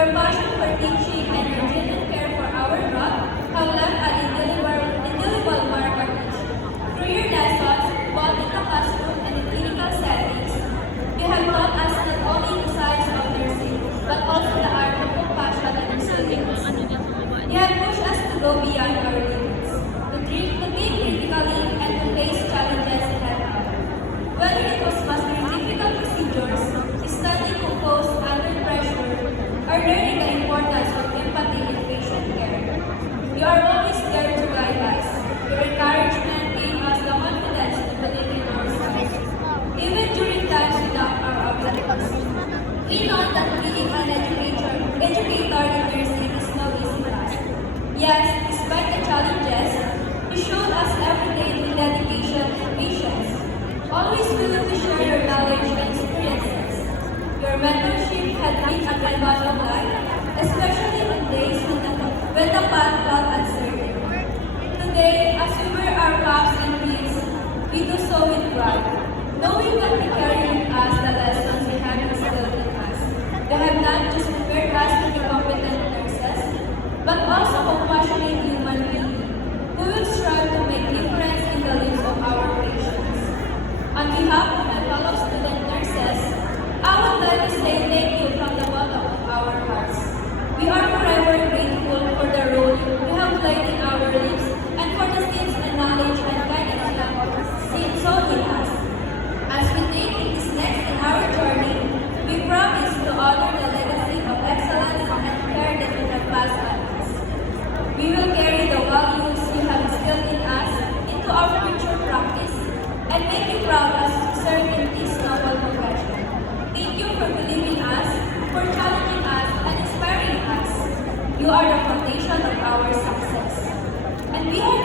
Your passion for teaching and your genuine care for our God have left an indelible mark on us. Through your lessons, both in the classroom and in clinical settings, you have taught us not only the science of nursing, but also the art of compassion and resilience. You have pushed us to go beyond our limits, to think critically, and to face challenges head on. Whether it was mastering difficult procedures, studying composed under pressure, or learning the importance of empathy in patient care, you are always there to guide us. Your encouragement gave us the confidence to believe in ourselves, even during times without our abilities. We know that being an educator in nursing is no easy task. Yes, despite the challenges, you showed us every day with dedication and patience, always willing to share your knowledge and experiences. Your mentorship had been a guidance of life, especially on days when the path felt uncertain. Today, as we wear our caps and pins, we do so with pride, knowing that we carry with us the lessons we have instilled in us. They have not just prepared us to be competent nurses, but also compassionate human beings who will strive to make difference in the lives of our patients. On behalf of my fellow student nurses, I would like to say thank you from the bottom of our hearts. We are forever grateful for the role you have played in our lives and for the skills and knowledge and guidance you have shown in us. As we take this next in our journey, we promise to honor the legacy of excellence and care that you have passed on us. We will carry the values you have instilled in us into our future practice and make you proud as you serve in this noble profession. Thank you for believing us, for challenging us, and inspiring us. You are the foundation of our success. And we are